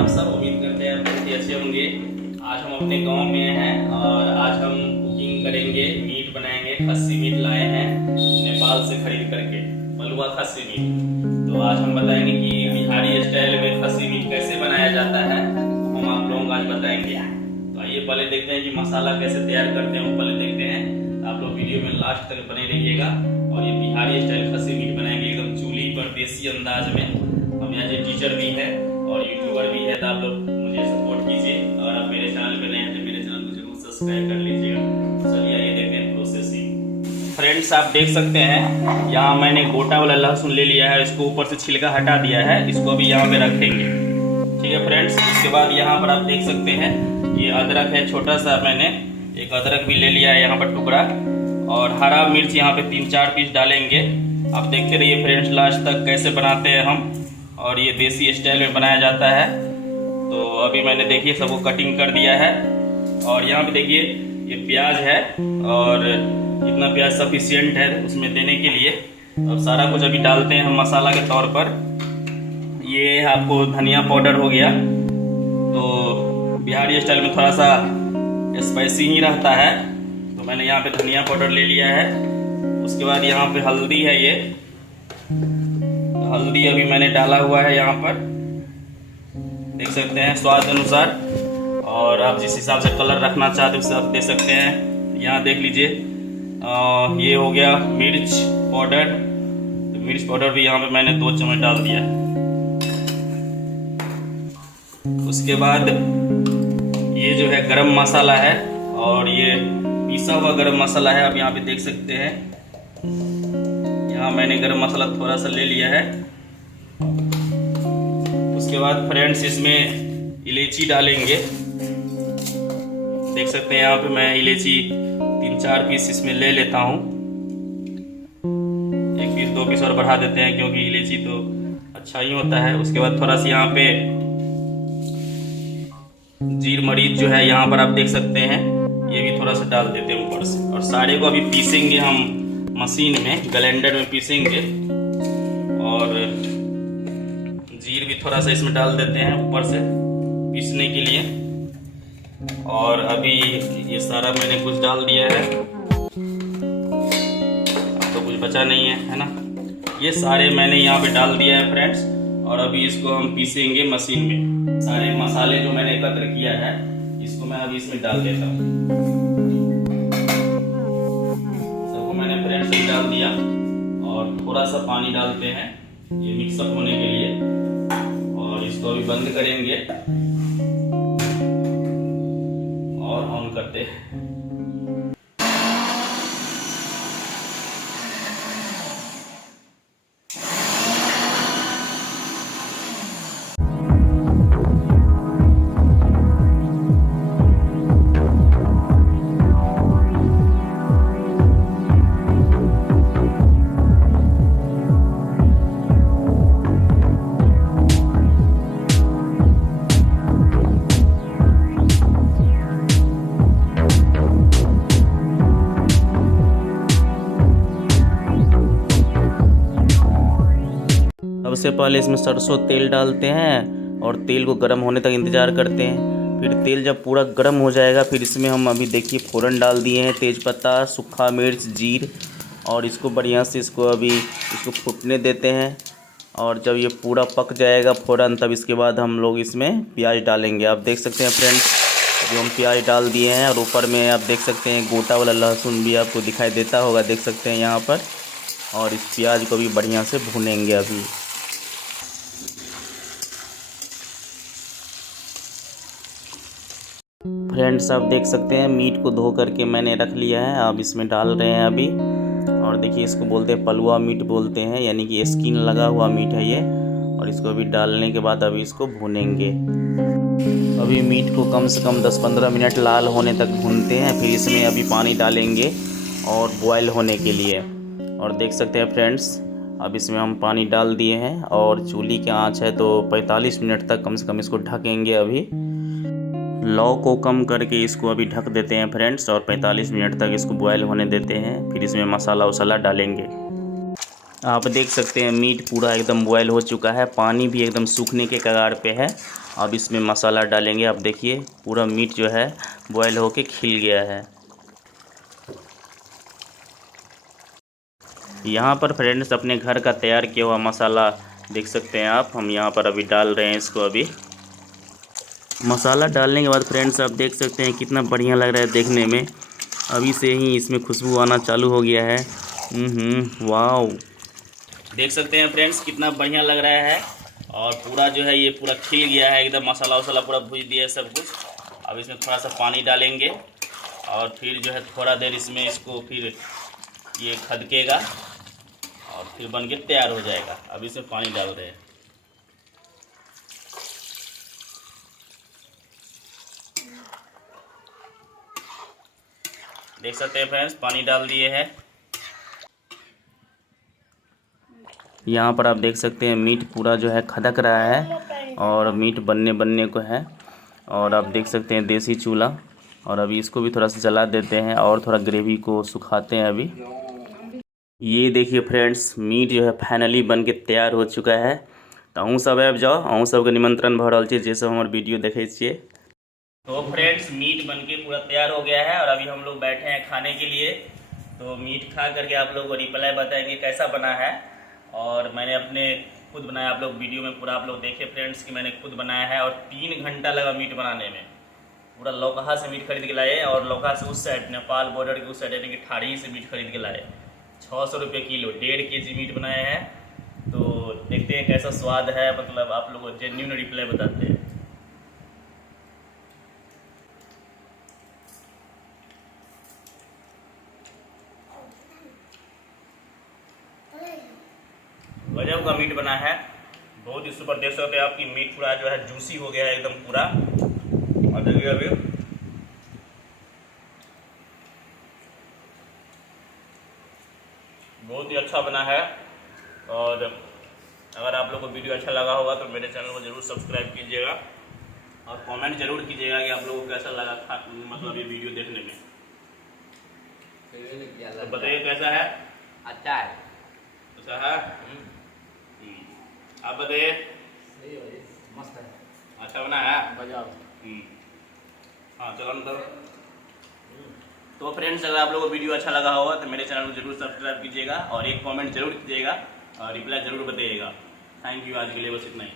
आप सब? उम्मीद करते हैं बहुत ही अच्छे होंगे। आज हम अपने गांव में हैं और आज हम कुकिंग करेंगे, मीट बनाएंगे। खस्सी मीट लाए हैं नेपाल से खरीद करके, बलुआ खस्सी मीट। तो आज हम बताएंगे कि बिहारी स्टाइल में खस्सी मीट कैसे बनाया जाता है, हम आप लोगों को आज बताएंगे। तो आइए पहले देखते हैं कि मसाला कैसे तैयार करते हैं, वो पहले देखते हैं। आप लोग वीडियो में लास्ट तक बने रहिएगा। और ये बिहारी स्टाइल खस्सी मीट बनाएंगे एकदम चूल्ही पर देसी अंदाज में। हम यहाँ से टीचर भी है और यूट्यूबर भी है, तो आप लोग मुझे सपोर्ट कीजिए। और आप मेरे चैनल पे नए हैं तो मेरे चैनल को जरूर सब्सक्राइब कर लीजिएगा। चलिए आइए देखते हैं प्रोसेसिंग। फ्रेंड्स आप देख सकते हैं यहाँ मैंने गोटा वाला लहसुन ले लिया है, इसको ऊपर से छिलका हटा दिया है। इसको अभी यहाँ पे रखेंगे, ठीक है फ्रेंड्स। इसके बाद यहाँ पर आप देख सकते हैं ये अदरक है, छोटा सा मैंने एक अदरक भी ले लिया है यहाँ पर टुकड़ा। और हरा मिर्च यहाँ पे 3-4 पीस डालेंगे। आप देखते रहिए फ्रेंड्स लास्ट तक कैसे बनाते हैं हम, और ये देसी स्टाइल में बनाया जाता है। तो अभी मैंने देखिए सबको कटिंग कर दिया है। और यहाँ पे देखिए ये प्याज है और इतना प्याज सफिशियंट है उसमें देने के लिए। अब सारा कुछ अभी डालते हैं हम मसाला के तौर पर। ये आपको धनिया पाउडर हो गया, तो बिहारी स्टाइल में थोड़ा सा स्पाइसी ही रहता है, तो मैंने यहाँ पे धनिया पाउडर ले लिया है। उसके बाद यहाँ पे हल्दी है, ये हल्दी अभी मैंने डाला हुआ है यहाँ पर, देख सकते हैं स्वाद अनुसार। और आप जिस हिसाब से कलर रखना चाहते हो उस हिसाब से दे सकते हैं। यहाँ देख लीजिए ये हो गया मिर्च पाउडर, तो मिर्च पाउडर भी यहाँ पे मैंने 2 चम्मच डाल दिया। उसके बाद ये जो है गरम मसाला है, और ये पिसा हुआ गरम मसाला है। आप यहाँ पे देख सकते हैं यहाँ मैंने गरम मसाला थोड़ा सा ले लिया है। उसके बाद फ्रेंड्स इसमें इलायची डालेंगे, देख सकते हैं यहाँ पे मैं इलायची 3-4 पीस इसमें ले लेता हूँ। 1 पीस 2 पीस और बढ़ा देते हैं क्योंकि इलायची तो अच्छा ही होता है। उसके बाद थोड़ा सा यहाँ पे जीर मरीच जो है यहाँ पर आप देख सकते हैं, ये भी थोड़ा सा डाल देते हैं ऊपर से। और सारे को अभी पीसेंगे हम मशीन में, ग्राइंडर में पीसेंगे। और जीर भी थोड़ा सा इसमें डाल देते हैं ऊपर से पीसने के लिए। और अभी ये सारा मैंने कुछ डाल दिया है, अब तो कुछ बचा नहीं है ना। ये सारे मैंने यहाँ पे डाल दिया है फ्रेंड्स। और अभी इसको हम पीसेंगे मशीन में। सारे मसाले जो मैंने एकत्र किया है इसको मैं अभी इसमें डाल देता हूँ। सबको मैंने फ्रेंड्स में डाल दिया और थोड़ा सा पानी डालते हैं ये मिक्सअप होने के लिए। और इसको अभी बंद करेंगे और ऑन करते हैं। सबसे पहले इसमें सरसों तेल डालते हैं और तेल को गर्म होने तक इंतज़ार करते हैं। फिर तेल जब पूरा गर्म हो जाएगा फिर इसमें हम अभी देखिए फ़ौरन डाल दिए हैं तेज़पत्ता, सूखा मिर्च, जीर। और इसको बढ़िया से इसको फूटने देते हैं। और जब ये पूरा पक जाएगा फ़ौरन तब इसके बाद हम लोग इसमें प्याज डालेंगे। आप देख सकते हैं फ्रेंड्स जो हम प्याज डाल दिए हैं। और ऊपर में आप देख सकते हैं गोटा वाला लहसुन भी आपको दिखाई देता होगा, देख सकते हैं यहाँ पर। और इस प्याज को भी बढ़िया से भूनेंगे अभी। फ्रेंड्स आप देख सकते हैं मीट को धो करके मैंने रख लिया है, अब इसमें डाल रहे हैं अभी। और देखिए इसको बोलते हैं पलुआ मीट बोलते हैं, यानी कि स्किन लगा हुआ मीट है ये। और इसको अभी डालने के बाद अभी इसको भूनेंगे। अभी मीट को कम से कम 10-15 मिनट लाल होने तक भूनते हैं। फिर इसमें अभी पानी डालेंगे और बॉयल होने के लिए। और देख सकते हैं फ्रेंड्स अब इसमें हम पानी डाल दिए हैं और चूल्ही की आंच है तो 45 मिनट तक कम से कम इसको ढकेंगे। अभी लौ को कम करके इसको अभी ढक देते हैं फ्रेंड्स और 45 मिनट तक इसको बॉयल होने देते हैं। फिर इसमें मसाला वसाला डालेंगे। आप देख सकते हैं मीट पूरा एकदम बॉयल हो चुका है, पानी भी एकदम सूखने के कगार पे है। अब इसमें मसाला डालेंगे। अब देखिए पूरा मीट जो है बॉयल होके खिल गया है। यहाँ पर फ्रेंड्स अपने घर का तैयार किया हुआ मसाला देख सकते हैं आप। हम यहाँ पर अभी डाल रहे हैं इसको। अभी मसाला डालने के बाद फ्रेंड्स आप देख सकते हैं कितना बढ़िया लग रहा है देखने में। अभी से ही इसमें खुशबू आना चालू हो गया है। वाओ, देख सकते हैं फ्रेंड्स कितना बढ़िया लग रहा है। और पूरा जो है ये पूरा खिल गया है एकदम। मसाला वसाला पूरा भूज दिया है सब कुछ। अब इसमें थोड़ा सा पानी डालेंगे और फिर जो है थोड़ा देर इसमें इसको फिर ये खदकेगा और फिर बन के तैयार हो जाएगा। अब इसमें पानी डाल रहे हैं। देख सकते हैं फ्रेंड्स पानी डाल दिए हैं। यहाँ पर आप देख सकते हैं मीट पूरा जो है खदक रहा है और मीट बनने को है। और आप देख सकते हैं देसी चूल्हा। और अभी इसको भी थोड़ा सा जला देते हैं और थोड़ा ग्रेवी को सुखाते हैं अभी। ये देखिए फ्रेंड्स मीट जो है फाइनली बन के तैयार हो चुका है। तो अहूँ सब आबि जाओ, अहूँ सबके निमंत्रण भ रहा है जैसे हमारे वीडियो देखे छिए। तो फ्रेंड्स मीट बन के पूरा तैयार हो गया है और अभी हम लोग बैठे हैं खाने के लिए। तो मीट खा करके आप लोग को रिप्लाई बताएंगे कैसा बना है। और मैंने अपने खुद बनाया, आप लोग वीडियो में पूरा आप लोग देखे फ्रेंड्स कि मैंने खुद बनाया है। और 3 घंटा लगा मीट बनाने में। पूरा लौकहा से मीट खरीद के लाए और लौकहा से उस साइड नेपाल बॉर्डर के उस साइड यानी कि ठाड़ी से मीट खरीद के लाए। 600 रुपये किलो, 1.5 kg मीट बनाए हैं। तो देखते हैं कैसा स्वाद है। मतलब आप लोग को जेन्युइन रिप्लाई बताते हैं। गजब का मीट बना है, बहुत ही सुपर। देख सकते हैं आपकी मीट पूरा जो है जूसी हो गया है एकदम पूरा। और देखिए अभी बहुत ही अच्छा बना है। और अगर आप लोग को वीडियो अच्छा लगा होगा तो मेरे चैनल को जरूर सब्सक्राइब कीजिएगा और कमेंट जरूर कीजिएगा कि आप लोगों को कैसा लगा मतलब ये वीडियो देखने में। तो बताइए कैसा है। अच्छा है। अच्छा है। आप बताइए। मस्त है, अच्छा बना है। बजाओ। हाँ चलो मतलब। तो फ्रेंड्स अगर आप लोगों को वीडियो अच्छा लगा होगा तो मेरे चैनल को जरूर सब्सक्राइब कीजिएगा और एक कमेंट जरूर कीजिएगा और रिप्लाई जरूर बताइएगा। थैंक यू, आज के लिए बस इतना ही।